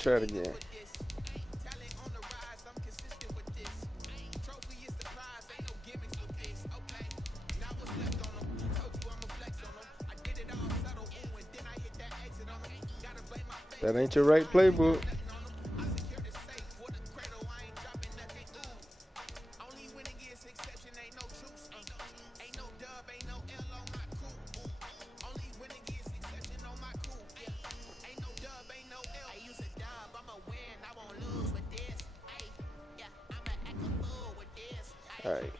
try it again. That ain't your right playbook. All right.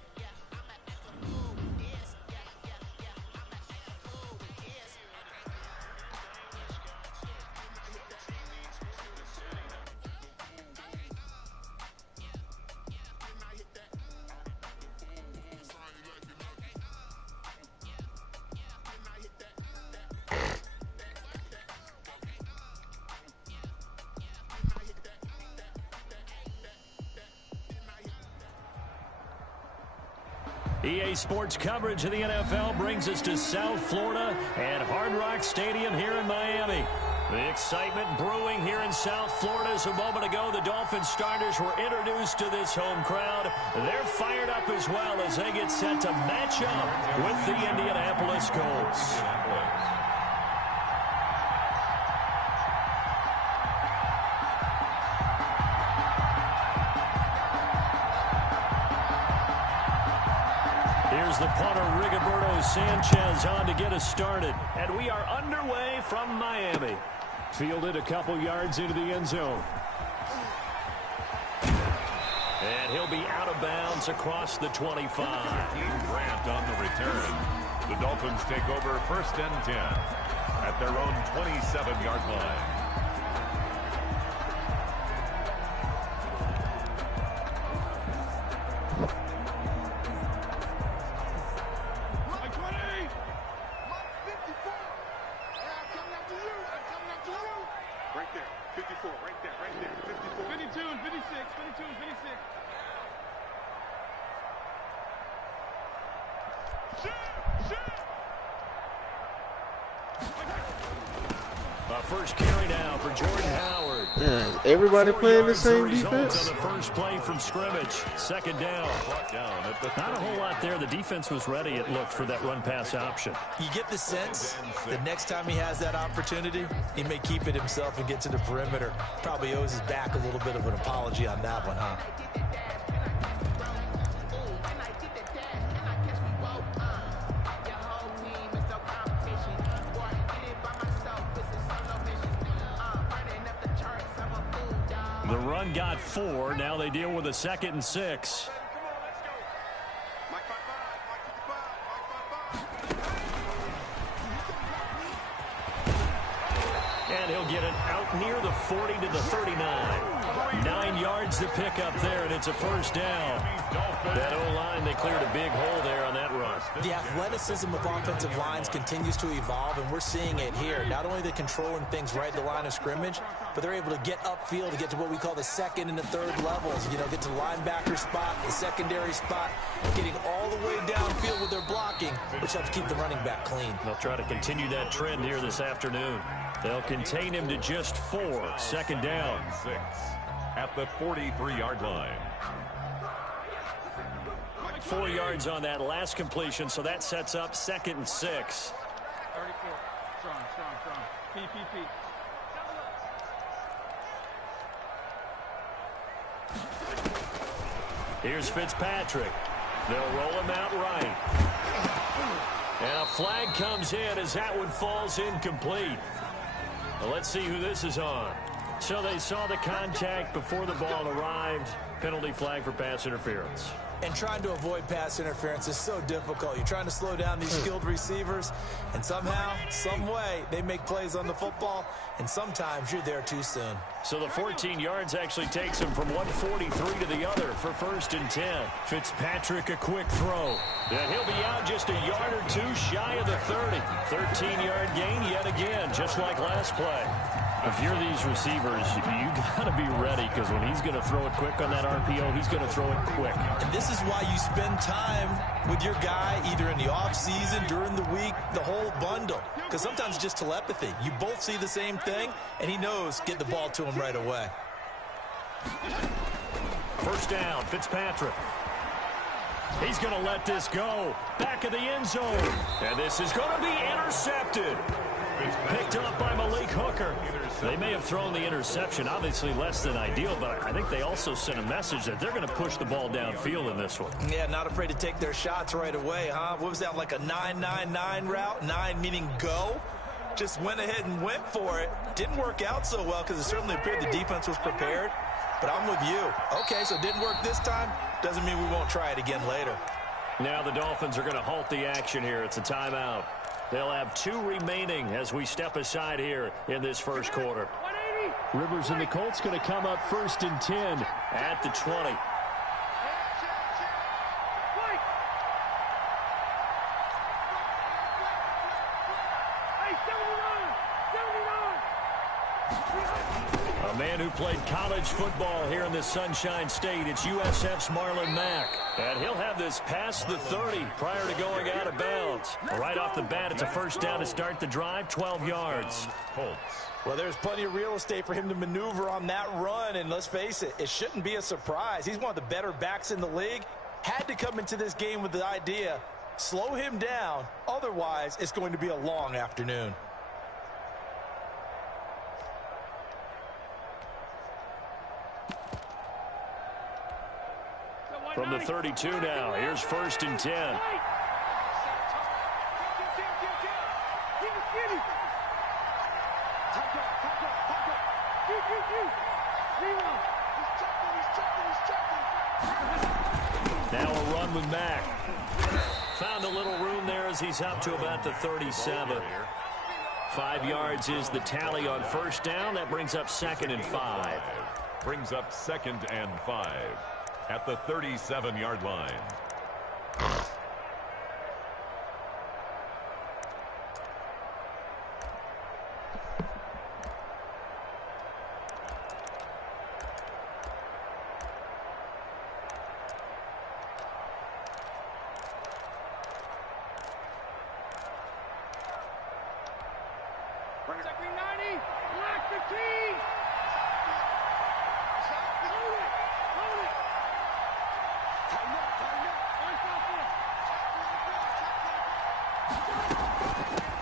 EA Sports coverage of the NFL brings us to South Florida at Hard Rock Stadium here in Miami. The excitement brewing here in South Florida as a moment ago the Dolphins starters were introduced to this home crowd. They're fired up as well as they get set to match up with the Indianapolis Colts. Here's the punter, Rigoberto Sanchez, on to get us started. And we are underway from Miami. Fielded a couple yards into the end zone. And he'll be out of bounds across the 25. Grant on the return. The Dolphins take over 1st and 10 at their own 27-yard line. First carry now for Jordan Howard. Yeah, everybody playing the same defense. On the first play from scrimmage. 2nd down. Not a whole lot there. The defense was ready, it looked, for that run-pass option. You get the sense that next time he has that opportunity, he may keep it himself and get to the perimeter. Probably owes his back a little bit of an apology on that one, huh? The run got 4. Now they deal with a 2nd and 6. And he'll get it out near the 40 to the 39. 9 yards to pick up there, and it's a 1st down. That O-line, they cleared a big hole there on that run. The athleticism of offensive lines continues to evolve, and we're seeing it here. Not only they're controlling things right at the line of scrimmage, but they're able to get upfield to get to what we call the 2nd and the 3rd levels. You know, get to the linebacker spot, the secondary spot, getting all the way downfield with their blocking, which helps keep the running back clean. They'll try to continue that trend here this afternoon. They'll contain him to just 4. 2nd down. 6 at the 43-yard line. 4 yards on that last completion, so that sets up 2nd and 6. 34. Strong. PPP. Here's Fitzpatrick. They'll roll him out right. And a flag comes in as that one falls incomplete. Well, let's see who this is on. So they saw the contact before the ball arrived. Penalty flag for pass interference. And trying to avoid pass interference is so difficult. You're trying to slow down these skilled receivers, and somehow, some way, they make plays on the football, and sometimes you're there too soon. So the 14 yards actually takes him from 143 to the other for 1st and 10. Fitzpatrick, a quick throw. And he'll be out just a yard or two shy of the 30. 13-yard gain yet again, just like last play. If you're these receivers, you got to be ready, because when he's going to throw it quick on that RPO, he's going to throw it quick. And this is why you spend time with your guy either in the offseason, during the week, the whole bundle. Because sometimes it's just telepathy. You both see the same thing, and he knows get the ball to him right away. First down, Fitzpatrick. He's going to let this go. Back of the end zone. And this is going to be intercepted. Picked up by Malik Hooker. They may have thrown the interception, obviously less than ideal, but I think they also sent a message that they're going to push the ball downfield in this one. Yeah, not afraid to take their shots right away, huh? What was that, like a 9-9-9 route? 9 meaning go? Just went ahead and went for it. Didn't work out so well because it certainly appeared the defense was prepared. But I'm with you. Okay, so it didn't work this time. Doesn't mean we won't try it again later. Now the Dolphins are going to halt the action here. It's a timeout. They'll have 2 remaining as we step aside here in this first quarter. Rivers and the Colts going to come up first and 10 at the 20. A man who played college football here in the Sunshine State. It's USF's Marlon Mack. And he'll have this past the 30 prior to going out of bounds. Right off the bat, it's a first down to start the drive, 12 yards. Colts. Well, there's plenty of real estate for him to maneuver on that run. And let's face it, it shouldn't be a surprise. He's one of the better backs in the league. Had to come into this game with the idea, slow him down. Otherwise, it's going to be a long afternoon. From the 32 now, here's first and 10. Now a run with Mack. Found a little room there as he's up to about the 37. 5 yards is the tally on first down. That brings up 2nd and 5. Brings up 2nd and 5 at the 37-yard line.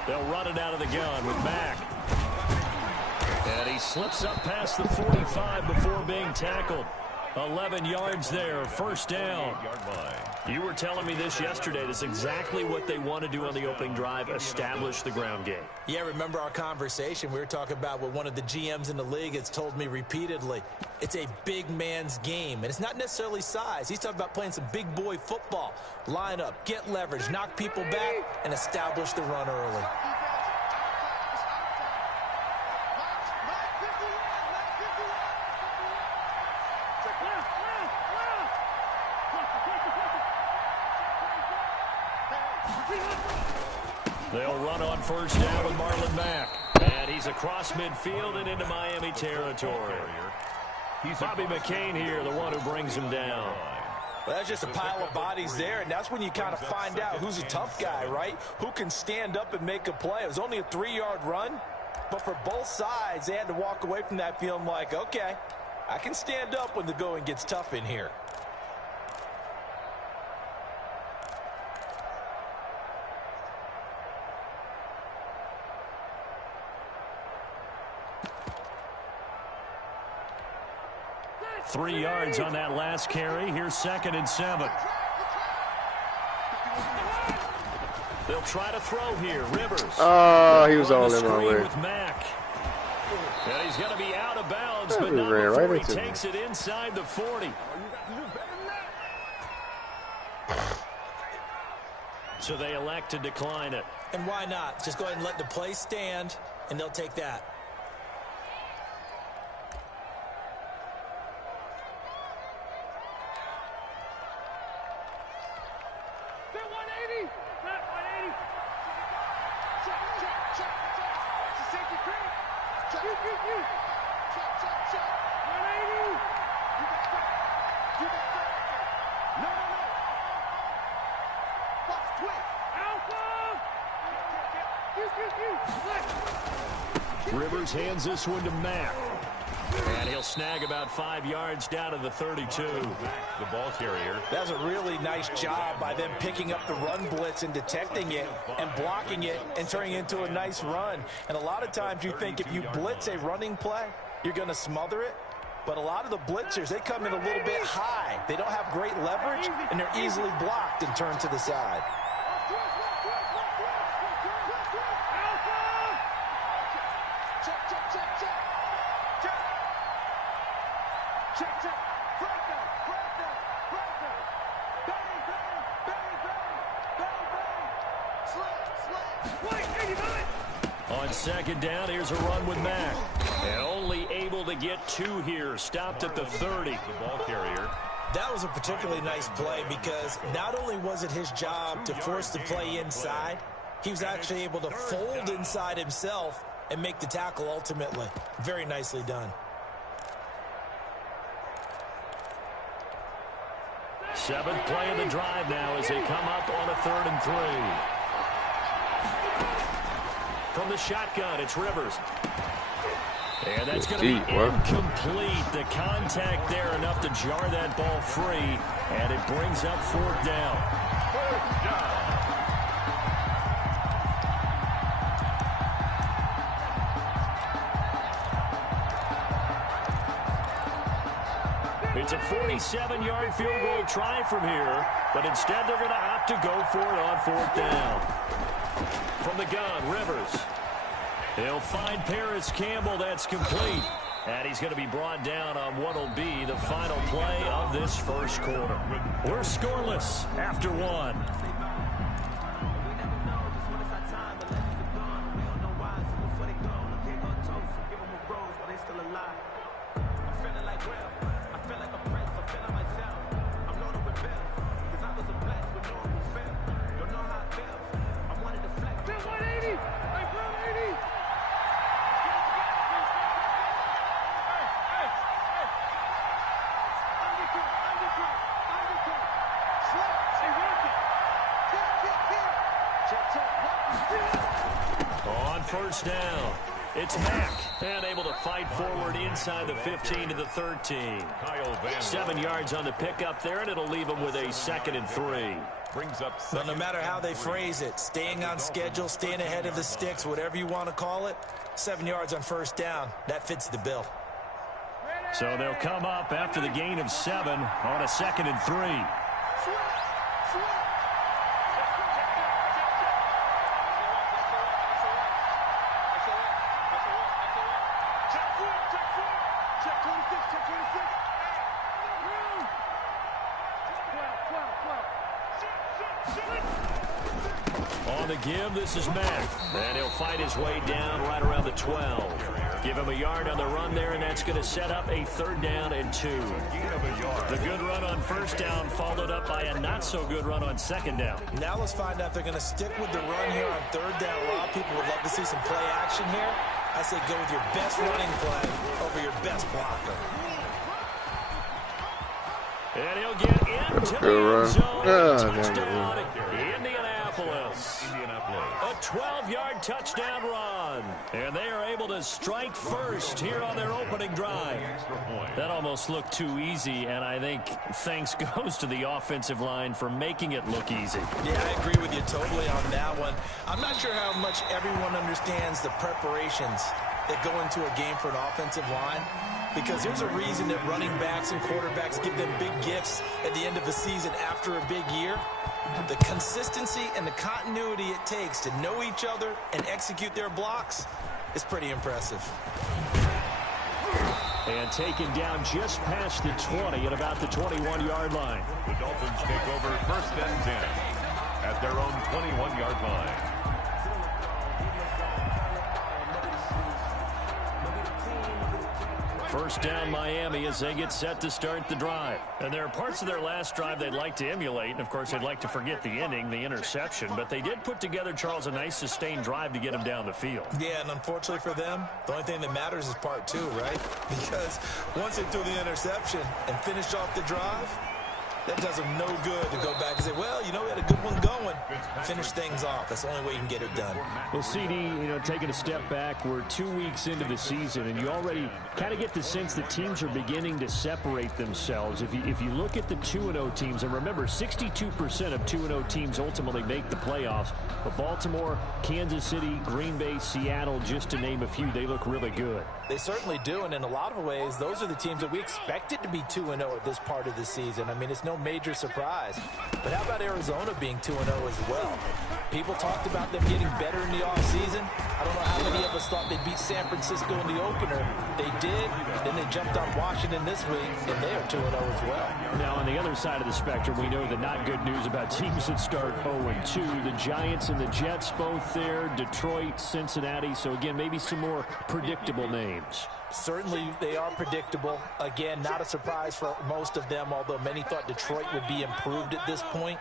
They'll run it out of the gun with Mack. And he slips up past the 45 before being tackled. 11 yards there, first down. You were telling me this yesterday. This is exactly what they want to do on the opening drive, establish the ground game. Yeah, remember our conversation. We were talking about what one of the GMs in the league has told me repeatedly. It's a big man's game, and it's not necessarily size. He's talking about playing some big boy football. Line up, get leverage, knock people back, and establish the run early. They'll run on first down with Marlon Mack. And he's across midfield and into Miami territory. Bobby McCain here, the one who brings him down. Well, that's just a pile of bodies there, and that's when you kind of find out who's a tough guy, right? Who can stand up and make a play. It was only a 3-yard run, but for both sides, they had to walk away from that feeling like, okay, I can stand up when the going gets tough in here. Three yards on that last carry. Here's 2nd and 7. They'll try to throw here. Rivers. Oh, he was all in my way. With Mack. And he's going to be out of bounds, but not before he takes it inside the 40. So they elect to decline it. And why not? Just go ahead and let the play stand, and they'll take that. Rivers hands this one to Mack. And he'll snag about 5 yards down to the 32. The ball carrier. That's a really nice job by them picking up the run blitz and detecting it and blocking it and turning it into a nice run. And a lot of times you think if you blitz a running play, you're going to smother it. But a lot of the blitzers, they come in a little bit high. They don't have great leverage, and they're easily blocked and turned to the side. On second down, here's a run with Mack. And only able to get 2 here. Stopped at the 30. The ball carrier. That was a particularly nice play because not only was it his job to force the play inside, he was actually able to fold inside himself and make the tackle ultimately. Very nicely done. Seventh play of the drive now as they come up on a 3rd and 3. From the shotgun, it's Rivers. And that's going to be incomplete. The contact there enough to jar that ball free, and it brings up 4th down. 4th down. It's a 47-yard field goal try from here, but instead they're going to opt to go for it on 4th down. From the gun, Rivers. He'll find Paris Campbell. That's complete. And he's going to be brought down on what will be the final play of this first quarter. We're scoreless after 1. On first down, it's Mack, and able to fight forward inside the 15 to the 13. 7 yards on the pickup there, and it'll leave him with a 2nd and 3. Brings up. But no matter how they phrase it, staying on schedule, staying ahead of the sticks, whatever you want to call it, 7 yards on first down, that fits the bill. So they'll come up after the gain of 7 on a 2nd and 3. On the give, this is Mack. And he'll fight his way down right around the 12. Give him a yard on the run there, and that's going to set up a 3rd down and 2. The good run on first down followed up by a not-so-good run on 2nd down. Now let's find out if they're going to stick with the run here on 3rd down. A lot of people would love to see some play action here. I say go with your best running play over your best blocker. And he'll get into the end zone. Touchdown, Indianapolis. A 12-yard touchdown run. And they are able to strike first here on their opening drive. That almost looked too easy, and I think thanks goes to the offensive line for making it look easy. Yeah, I agree with you totally on that one. I'm not sure how much everyone understands the preparations that go into a game for an offensive line, because there's a reason that running backs and quarterbacks give them big gifts at the end of the season after a big year. The consistency and the continuity it takes to know each other and execute their blocks is pretty impressive. And taken down just past the 20 at about the 21-yard line. The Dolphins take over 1st and 10 at their own 21-yard line. First down Miami as they get set to start the drive. And there are parts of their last drive they'd like to emulate. And, of course, they'd like to forget the ending, the interception. But they did put together, Charles, a nice sustained drive to get them down the field. Yeah, and unfortunately for them, the only thing that matters is part two, right? Because once they threw the interception and finished off the drive, that does them no good to go back and say, well, you know, we had a good one going. Finish things off. That's the only way you can get it done. Well, CD, taking a step back, we're 2 weeks into the season, and you already kind of get the sense that teams are beginning to separate themselves. If you look at the 2-0 teams, and remember, 62% of 2-0 teams ultimately make the playoffs. But Baltimore, Kansas City, Green Bay, Seattle, just to name a few, they look really good. They certainly do, and in a lot of ways, those are the teams that we expected to be 2-0 at this part of the season. I mean, it's no major surprise. But how about Arizona being 2-0 as well? People talked about them getting better in the offseason. I don't know how many of us thought they'd beat San Francisco in the opener. They did. Then they jumped on Washington this week, and they are 2-0 as well. Now, on the other side of the spectrum, we know the not good news about teams that start 0-2. The Giants and the Jets both there. Detroit, Cincinnati. So, again, maybe some more predictable names. Certainly, they are predictable. Again, not a surprise for most of them, although many thought Detroit would be improved at this point.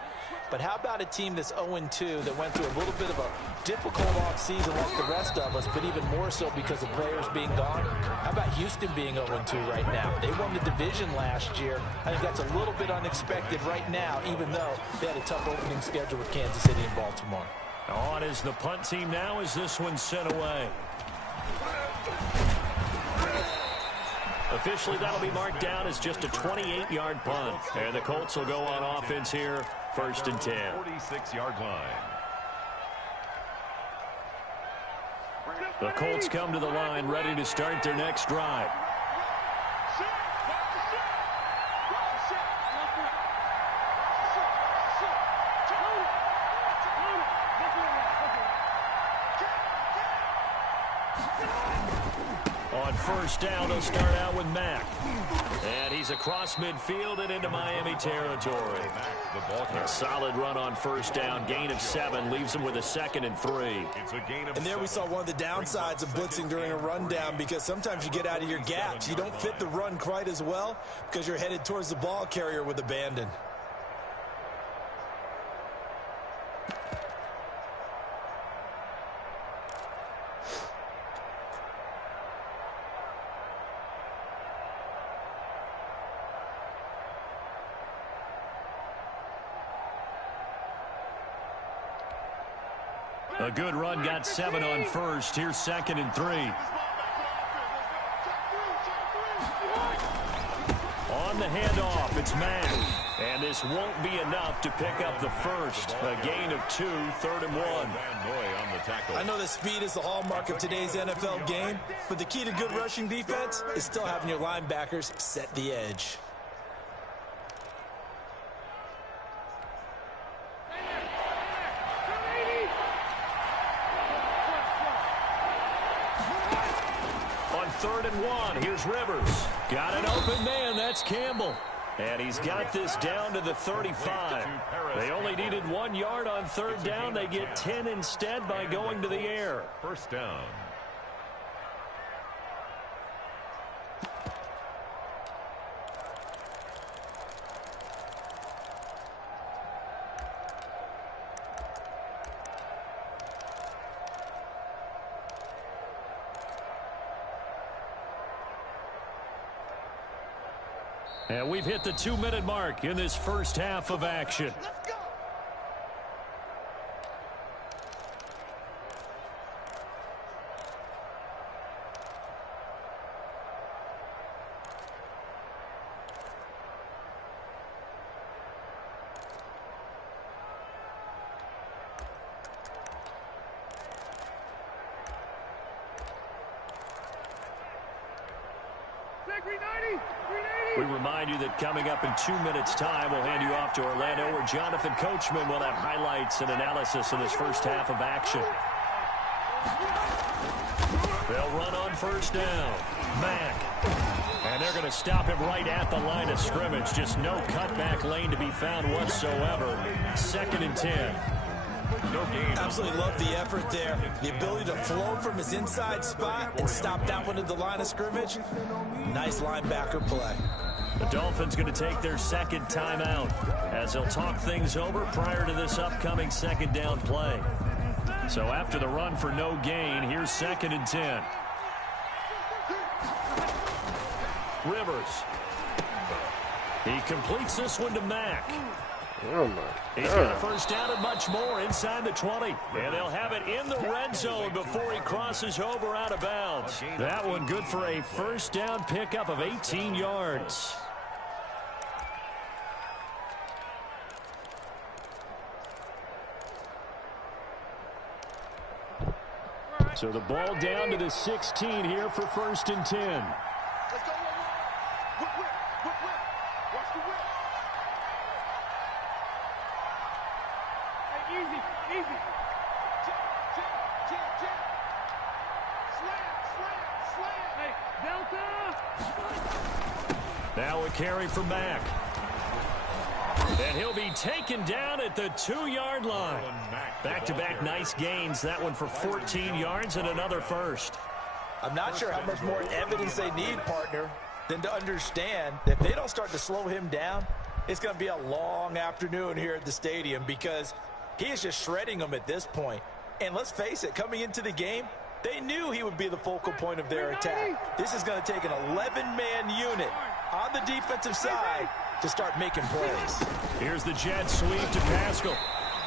But how about a team that's 0-2 that went through a little bit of a difficult offseason like the rest of us, but even more so because of players being gone? How about Houston being 0-2 right now? They won the division last year. I think that's a little bit unexpected right now, even though they had a tough opening schedule with Kansas City and Baltimore. On is the punt team now as this one's sent away. Officially, that'll be marked down as just a 28-yard punt. And the Colts will go on offense here, 1st and 10. 46-yard line. The Colts come to the line, ready to start their next drive. On first down, they'll start out with Mack. And he's across midfield and into Miami territory. A solid run on first down. Gain of 7 leaves him with a 2nd and 3. And there we saw one of the downsides of blitzing during a rundown, because sometimes you get out of your gaps. You don't fit the run quite as well because you're headed towards the ball carrier with abandon. A good run, got 7 on first. Here's 2nd and 3. On the handoff, it's Mack. And this won't be enough to pick up the first. A gain of 2, 3rd and 1. I know that speed is the hallmark of today's NFL game, but the key to good rushing defense is still having your linebackers set the edge. On 3rd and 1, here's Rivers. Got an open man, that's Campbell. And he's got this down to the 35. They only needed 1 yard on 3rd down. They get 10 instead by going to the air. First down. And we've hit the 2-minute mark in this first half of action. We remind you that coming up in 2 minutes' time, we'll hand you off to Orlando, where Jonathan Coachman will have highlights and analysis in this first half of action. They'll run on first down. Mack. And they're going to stop him right at the line of scrimmage. Just no cutback lane to be found whatsoever. 2nd and 10. No gain. Absolutely love the effort there. The ability to flow from his inside spot and stop that one at the line of scrimmage. Nice linebacker play. The Dolphins going to take their second timeout as they'll talk things over prior to this upcoming second down play. So after the run for no gain, here's 2nd and 10. Rivers. He completes this one to Mack. Oh, my He's got a first down and much more inside the 20. And they'll have it in the red zone before he crosses over out of bounds. That one good for a first down pickup of 18 yards. So the ball down to the 16 here for 1st and 10. Let's go. Whip. Watch the whip. Hey, easy. Jab. Slam. Hey, Delta. Now a carry for Mack. And he'll be taken down at the 2-yard line. Back-to-back nice gains. That one for 14 yards and another first. I'm not sure how much more evidence they need, partner, than to understand that if they don't start to slow him down, it's going to be a long afternoon here at the stadium because he is just shredding them at this point. And let's face it, coming into the game, they knew he would be the focal point of their attack. This is going to take an 11-man unit on the defensive side to start making plays. Here's the jet sweep to Pascal.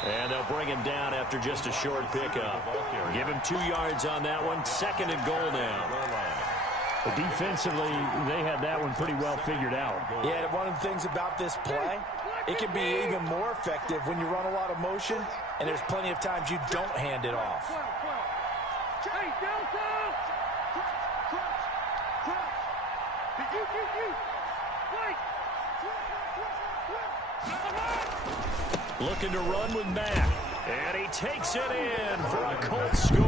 And they'll bring him down after just a short pickup. Give him 2 yards on that one. 2nd and goal now. But defensively, they had that one pretty well figured out. Yeah, and one of the things about this play, it can be even more effective when you run a lot of motion, and there's plenty of times you don't hand it off. Hey, Delta! Looking to run with Mack. And he takes it in for a Colts score.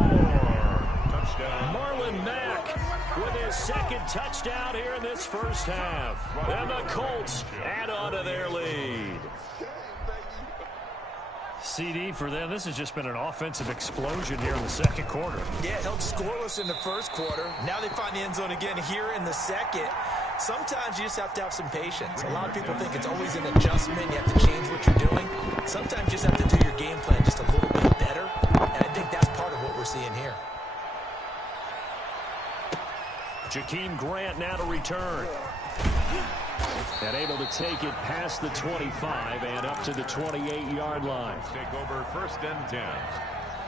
Touchdown. Marlon Mack with his 2nd touchdown here in this first half. And the Colts add on to their lead. CD for them, this has just been an offensive explosion here in the 2nd quarter. Yeah, held scoreless in the 1st quarter. Now they find the end zone again here in the 2nd. Sometimes you just have to have some patience. A lot of people think it's always an adjustment. You have to change what you're doing. Sometimes you just have to do your game plan just a little bit better. And I think that's part of what we're seeing here. Jakeem Grant now to return. And able to take it past the 25 and up to the 28-yard line. Take over 1st and 10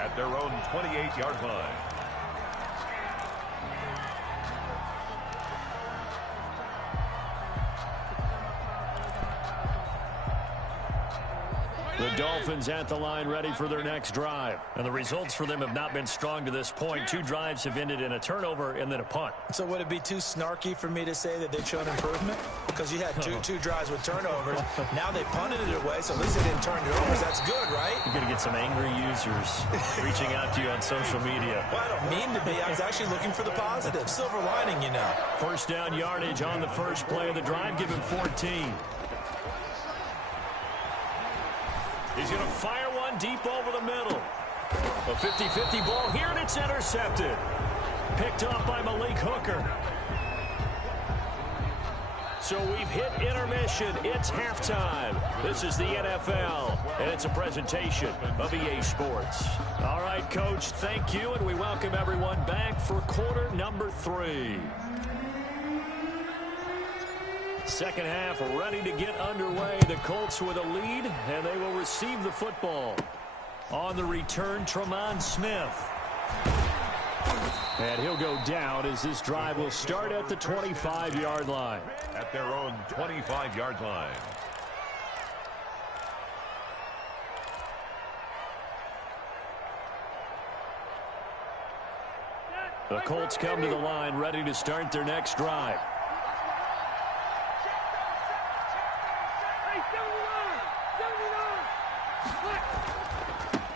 at their own 28-yard line. The Dolphins at the line ready for their next drive. And the results for them have not been strong to this point. 2 drives have ended in a turnover and then a punt. So would it be too snarky for me to say that they've shown improvement? Because you had two drives with turnovers. Now they punted it away, so at least they didn't turn it over. That's good, right? You're going to get some angry users reaching out to you on social media. Well, I don't mean to be. I was actually looking for the positive. Silver lining, you know. First down yardage on the first play of the drive. Give him 14. He's going to fire one deep over the middle. A 50-50 ball here, and it's intercepted. Picked up by Malik Hooker. So we've hit intermission. It's halftime. This is the NFL, and it's a presentation of EA Sports. All right, Coach, thank you, and we welcome everyone back for quarter number 3. Second half ready to get underway. The Colts with a lead, and they will receive the football. On the return, Tremont Smith. And he'll go down as this drive will start at the 25-yard line. At their own 25-yard line. The Colts come to the line ready to start their next drive.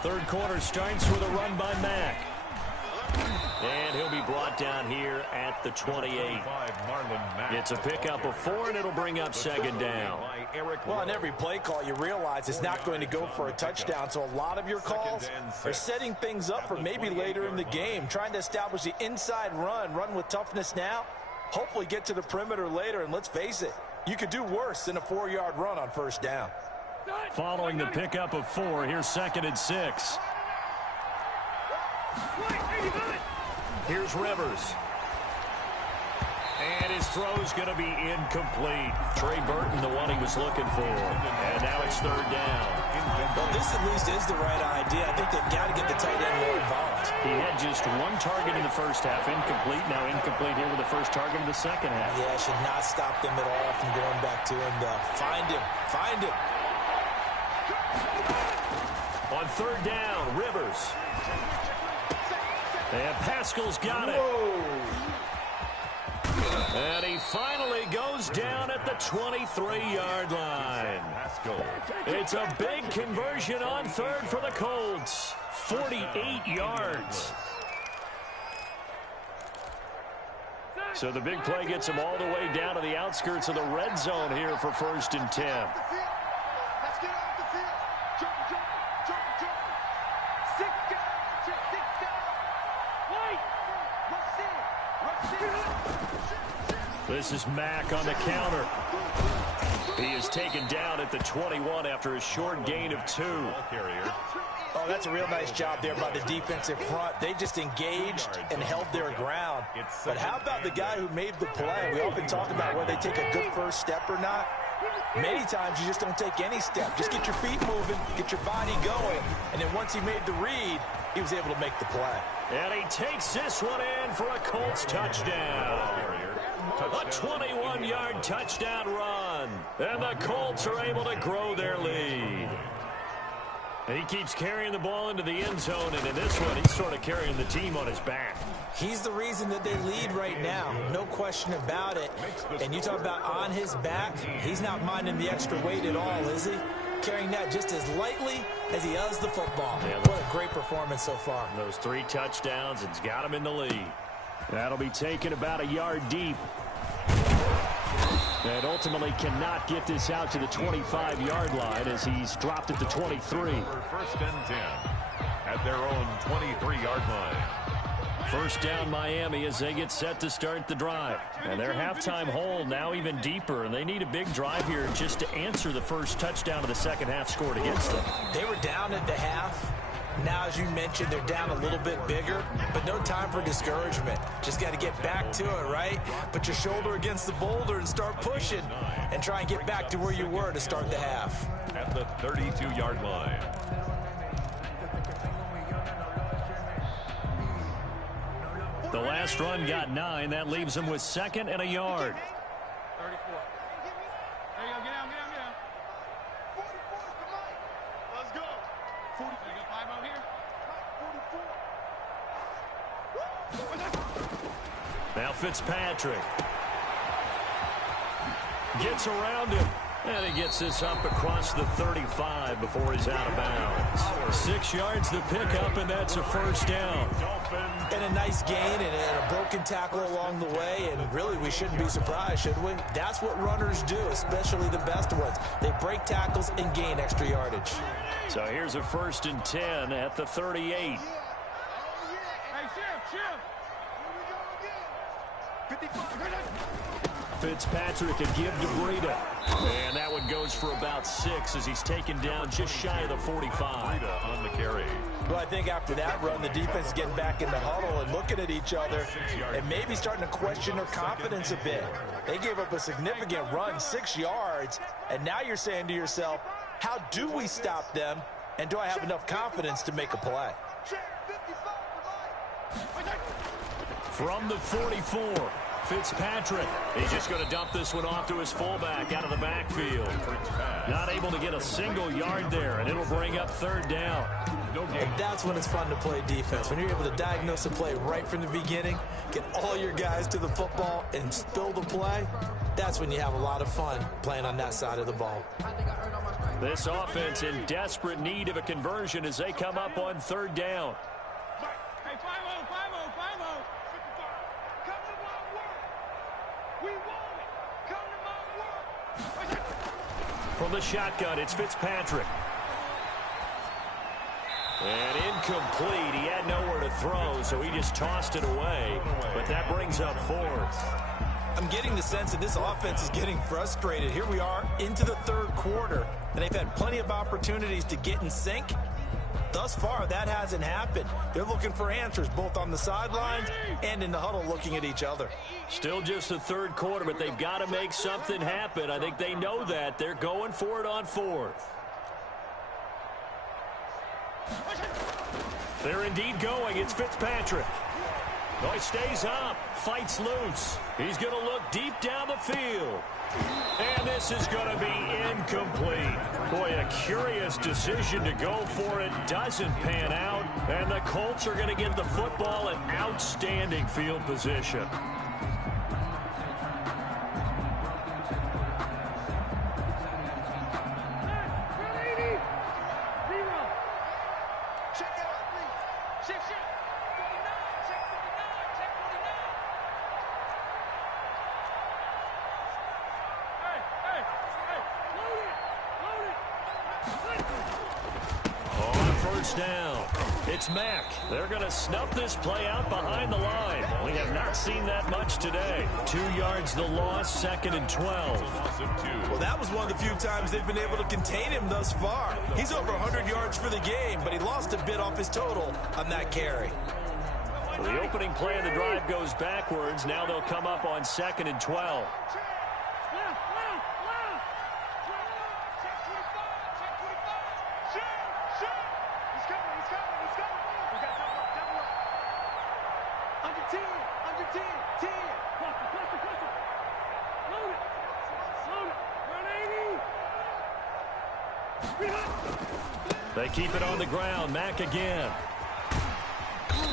Third quarter starts with a run by Mack. And he'll be brought down here at the 28. It's a pickup of 4, and it'll bring up second down. Well, on every play call, you realize it's not going to go for a touchdown, so a lot of your calls are setting things up for maybe later in the game, trying to establish the inside run with toughness now, hopefully get to the perimeter later, and let's face it, you could do worse than a 4-yard run on first down. Following the pickup of 4, here's 2nd and 6. Here's Rivers. And his throw's going to be incomplete. Trey Burton, the one he was looking for. And now it's 3rd down. Well, this at least is the right idea. I think they've got to get the tight end more involved. He had just 1 target in the first half. Incomplete. Now incomplete here with the first target in the second half. Yeah, should not stop them at all from going back to him. Find him. Find him. On 3rd down, Rivers. And Pascal's got it. And he finally goes down at the 23-yard line. It's a big conversion on 3rd for the Colts. 48 yards. So the big play gets him all the way down to the outskirts of the red zone here for 1st and 10. Let's get off the field. Jump. Sit down. Wait. This is Mack on the counter. He is taken down at the 21 after a short gain of 2. Oh, that's a real nice job there by the defensive front. They just engaged and held their ground. But how about the guy who made the play? We often talk about whether they take a good first step or not. Many times you just don't take any step. Just get your feet moving, get your body going, and then once he made the read, he was able to make the play. And he takes this one in for a Colts touchdown. A 21-yard touchdown run. And the Colts are able to grow their lead. He keeps carrying the ball into the end zone, and in this one, he's sort of carrying the team on his back. He's the reason that they lead right now. No question about it. And you talk about on his back, he's not minding the extra weight at all, is he? Carrying that just as lightly as he does the football. Yeah, what a great performance so far. Those 3 touchdowns, it's got him in the lead. That'll be taken about a yard deep. And ultimately cannot get this out to the 25-yard line as he's dropped at the 23. 1st and 10 at their own 23-yard line. 1st down Miami as they get set to start the drive. And their halftime hole now even deeper, and they need a big drive here just to answer the first touchdown of the second half scored against them. They were down at the half. Now, as you mentioned, they're down a little bit bigger, but no time for discouragement. Just got to get back to it, right? Put your shoulder against the boulder and start pushing and try and get back to where you were to start the half. At the 32-yard line. The last run got 9. That leaves him with 2nd and a yard. 34. There you go. Get down. 44 is the line. Let's go. 44. You got 5 out here. 44. Now Fitzpatrick gets around him. And he gets this up across the 35 before he's out of bounds. 6 yards to pick up, and that's a 1st down. And a nice gain and a broken tackle along the way, and really we shouldn't be surprised, should we? That's what runners do, especially the best ones. They break tackles and gain extra yardage. So here's a 1st and 10 at the 38. Hey, Chip. Here we go again. 55. Fitzpatrick could give to Breida. And that one goes for about 6 as he's taken down just shy of the 45. On the carry. Well, I think after that run, the defense is getting back in the huddle and looking at each other and maybe starting to question their confidence a bit. They gave up a significant run, 6 yards, and now you're saying to yourself, how do we stop them, and do I have enough confidence to make a play? From the 44. Fitzpatrick, he's just going to dump this one off to his fullback out of the backfield. Not able to get a single yard there, and it'll bring up 3rd down. And that's when it's fun to play defense. When you're able to diagnose a play right from the beginning, get all your guys to the football and spill the play, that's when you have a lot of fun playing on that side of the ball. This offense in desperate need of a conversion as they come up on 3rd down. Hey, 5-0. From the shotgun, it's Fitzpatrick. And incomplete. He had nowhere to throw, so he just tossed it away. But that brings up fourth. I'm getting the sense that this offense is getting frustrated. Here we are into the third quarter, and they've had plenty of opportunities to get in sync. Thus far, that hasn't happened. They're looking for answers both on the sidelines and in the huddle looking at each other. Still just the third quarter, but they've got to make something happen. I think they know that. They're going for it on fourth. They're indeed going. It's Fitzpatrick. No, he stays up, fights loose. He's going to look deep down the field. And this is going to be incomplete. Boy, a curious decision to go for it. Doesn't pan out. And the Colts are going to get the football in outstanding field position. Down. It's Mack. They're going to snuff this play out behind the line. We have not seen that much today. 2 yards the loss, 2nd and 12. Well, that was one of the few times they've been able to contain him thus far. He's over 100 yards for the game, but he lost a bit off his total on that carry. So the opening play of the drive goes backwards. Now they'll come up on 2nd and 12. They keep it on the ground. Mack again.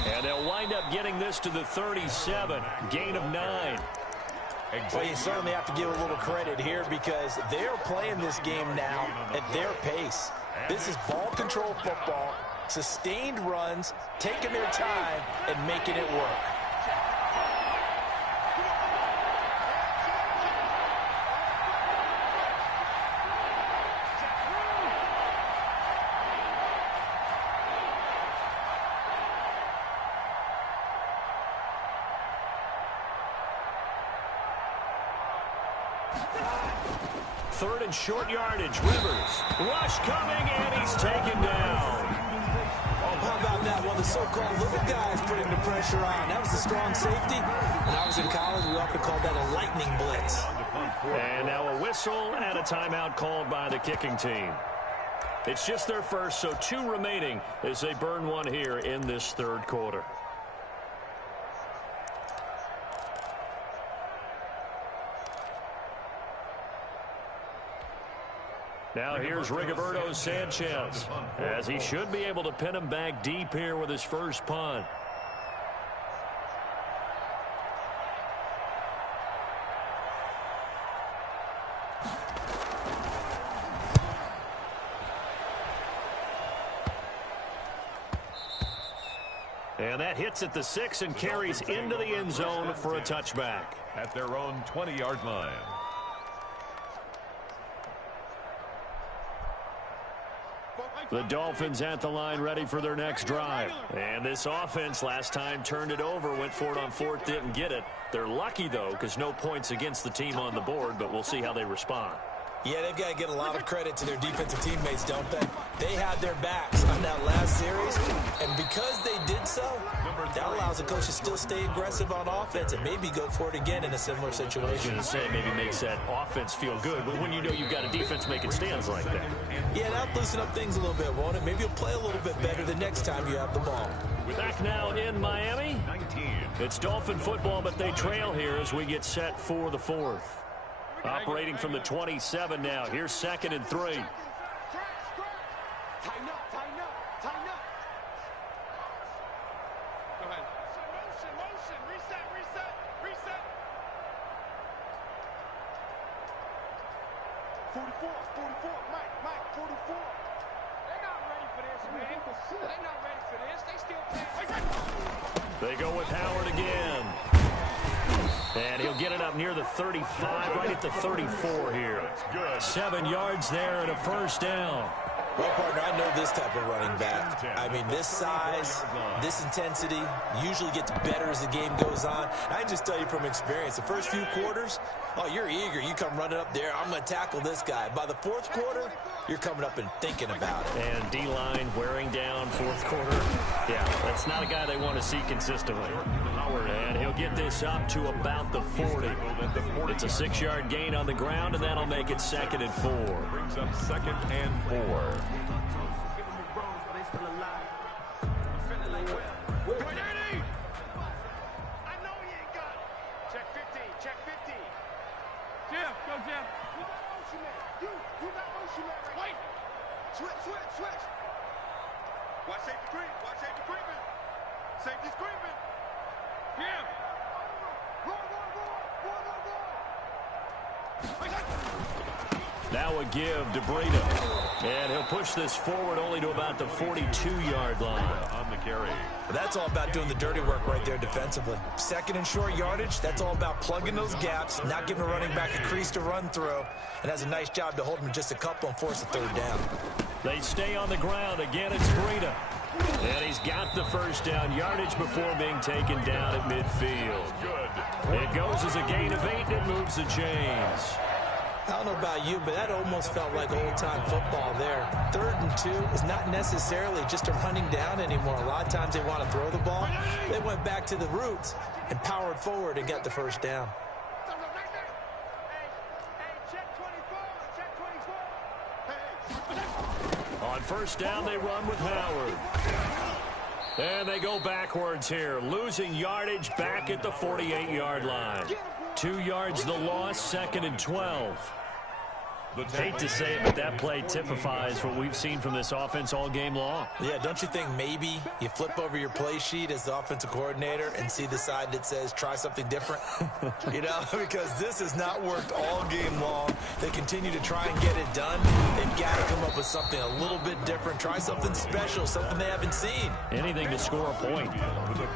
And they'll wind up getting this to the 37. Gain of 9. Well, you certainly have to give a little credit here because they're playing this game now at their pace. This is ball control football, sustained runs, taking their time, and making it work. Third and short yardage. Rivers. Rush coming, and he's taken down. Oh, how about that? One of the so-called little guys putting the pressure on. That was a strong safety. When I was in college, we often called that a lightning blitz. And now a whistle and a timeout called by the kicking team. It's just their first, so 2 remaining as they burn one here in this third quarter. Now here's Rigoberto Sanchez, as he should be able to pin him back deep here with his first punt. And that hits at the 6 and carries into the end zone for a touchback. At their own 20-yard line. The Dolphins at the line ready for their next drive. And this offense last time turned it over, went for it on 4th, didn't get it. They're lucky, though, because no points against the team on the board, but we'll see how they respond. Yeah, they've got to get a lot of credit to their defensive teammates, don't they? They had their backs on that last series, and because they did so, that allows the coach to still stay aggressive on offense and maybe go for it again in a similar situation. I was going to say, maybe makes that offense feel good, but when you know you've got a defense making stands like that. Yeah, that'll loosen up things a little bit, won't it? Maybe you'll play a little bit better the next time you have the ball. Back now in Miami. It's Dolphin football, but they trail here as we get set for the 4th. Operating from the 27 now. Here's 2nd and 3. Tighten up, tighten up, tighten up. Go ahead. Motion, reset. 44, Mike, 44. They're not ready for this, man. They're not ready for this. They still playing. They go with Howard again. And he'll get it up near the 35, right at the 34 here. 7 yards there and a first down. Well, partner, I know this type of running back. I mean, this size, this intensity usually gets better as the game goes on. I can just tell you from experience, the first few quarters, oh, you're eager. You come running up there, I'm going to tackle this guy. By the fourth quarter, you're coming up and thinking about it. And D-line wearing down fourth quarter. Yeah, that's not a guy they want to see consistently. And he'll get this up to about the 40. It's a 6-yard gain on the ground, and that'll make it 2nd and 4. Brings up 2nd and 4. Switch. Watch safety creep. Watch safety creeping. Safety's creeping. Yeah. Roll. Now a give to Breida. And he'll push this forward only to about the 42-yard line. On the carry. That's all about doing the dirty work right there defensively. 2nd and short yardage, that's all about plugging those gaps, not giving a running back a crease to run through, and has a nice job to hold him just a couple and force a 3rd down. They stay on the ground. Again, it's Breida. And he's got the first down yardage before being taken down at midfield. Good. It goes as a gain of 8, and it moves the chains. I don't know about you, but that almost felt like old-time football there. 3rd and 2 is not necessarily just a running down anymore. A lot of times they want to throw the ball. They went back to the roots and powered forward and got the first down. On first down, they run with Howard. And they go backwards here, losing yardage back at the 48-yard line. 2 yards the loss, 2nd and 12. Hate to say it, but that play typifies what we've seen from this offense all game long. Yeah, don't you think maybe you flip over your play sheet as the offensive coordinator and see the side that says try something different? You know, because this has not worked all game long. They continue to try and get it done. They've got to come up with something a little bit different. Try something special, something they haven't seen. Anything to score a point.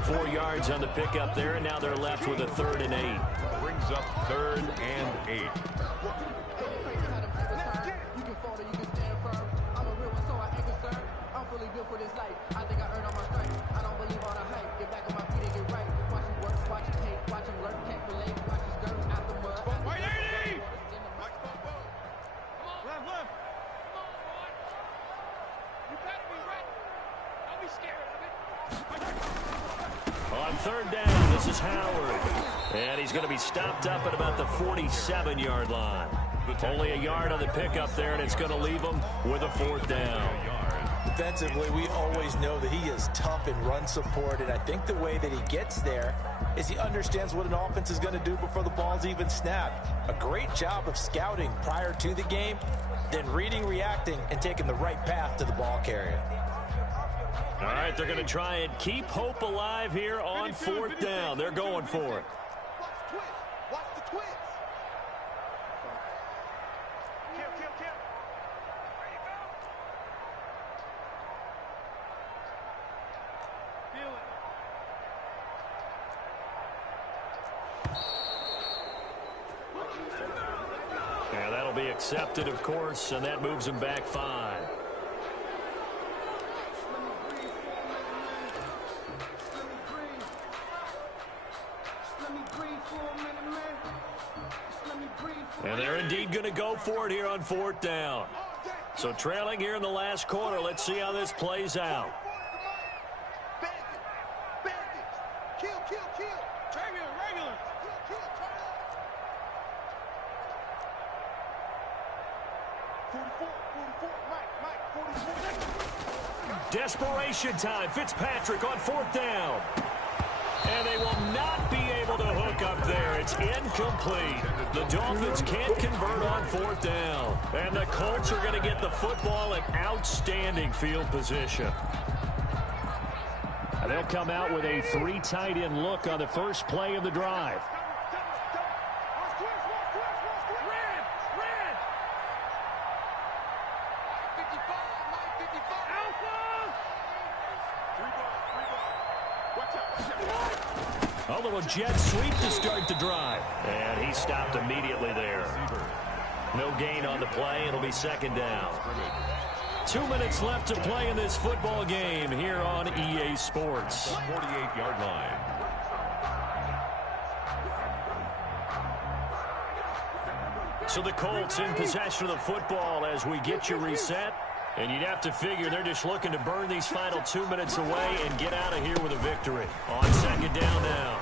4 yards on the pickup there, and now they're left with a 3rd and 8. Brings up 3rd and 8. On 3rd down, this is Howard. And he's going to be stopped up at about the 47-yard line. Only a yard on the pickup there, and it's going to leave him with a 4th down. Defensively, we always know that he is tough in run support, and I think the way that he gets there is he understands what an offense is going to do before the ball's even snapped. A great job of scouting prior to the game, then reading, reacting, and taking the right path to the ball carrier. All right, they're going to try and keep hope alive here on 4th down. They're going for it. Watch the twist. Kill. There you go. Feel it. Yeah, that'll be accepted, of course, and that moves him back 5. And they're indeed going to go for it here on 4th down. So trailing here in the last quarter. Let's see how this plays out. Kill. Regular. Kill. 44. Mike, 44. Desperation time. Fitzpatrick on 4th down. And they will not be able to hook up there. It's incomplete. The Dolphins can't convert on 4th down. And the Colts are going to get the football in outstanding field position. And they'll come out with a 3 tight end look on the first play of the drive. A little jet sweep to start the drive. And he stopped immediately there. No gain on the play. It'll be second down. 2 minutes left to play in this football game here on EA Sports. 48-yard line. So the Colts in possession of the football as we get you reset. And you'd have to figure they're just looking to burn these final 2 minutes away and get out of here with a victory. On second down now,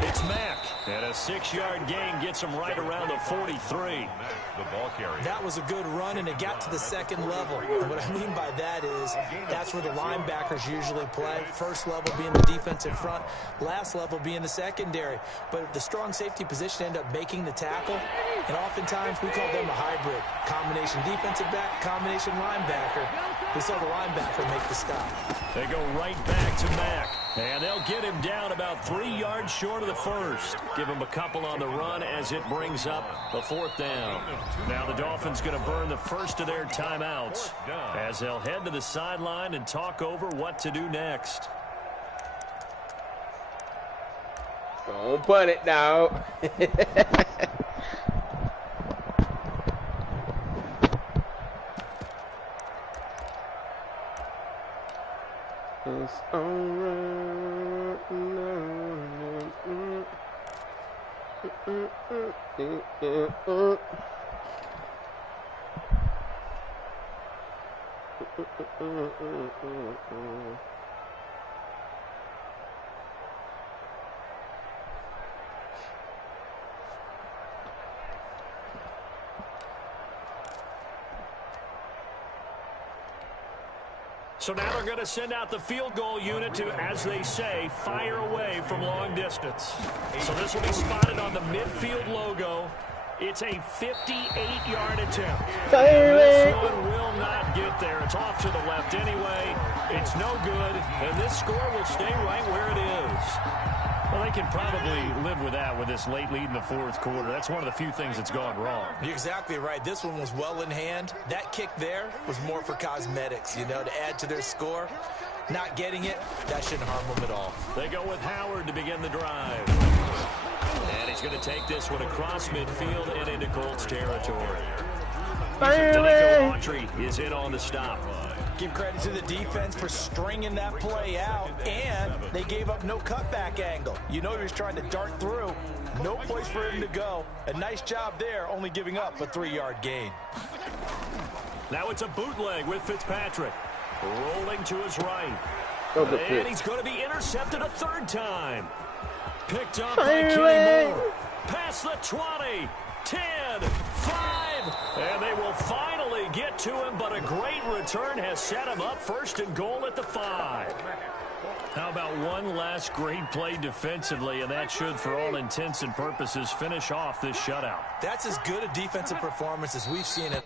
it's Mack. And a 6-yard gain gets him right around the 43. The ball carrier. That was a good run, and it got to the second level. And what I mean by that is that's where the linebackers usually play. First level being the defensive front, last level being the secondary. But the strong safety position ended up making the tackle, and oftentimes we call them a hybrid. Combination defensive back, combination linebacker. We saw the linebacker make the stop. They go right back to Mack. And they'll get him down about 3 yards short of the first. Give him a couple on the run as it brings up the fourth down. Now the Dolphins going to burn the first of their timeouts as they'll head to the sideline and talk over what to do next. Don't put it down. It's alright. So now they're going to send out the field goal unit to, as they say, fire away from long distance. So this will be spotted on the midfield logo. It's a 58-yard attempt. And this one will not get there. It's off to the left anyway. It's no good, and this score will stay right where it is. Well, they can probably live with that with this late lead in the fourth quarter. That's one of the few things that's gone wrong. You're exactly right. This one was well in hand. That kick there was more for cosmetics, you know, to add to their score. Not getting it, that shouldn't harm them at all. They go with Howard to begin the drive. And he's going to take this one across midfield and into Colts territory. Danico Autry is in on the stop. Give credit to the defense for stringing that play out, and they gave up no cutback angle. You know he was trying to dart through. No place for him to go. A nice job there, only giving up a 3-yard gain. Now it's a bootleg with Fitzpatrick. Rolling to his right. And he's going to be intercepted a third time. Picked up by Kenny Moore. Past the 20, 10, 5, and they will finally get to him, but a great return has set him up first and goal at the 5. How about one last great play defensively, and that should, for all intents and purposes, finish off this shutout. That's as good a defensive performance as we've seen it.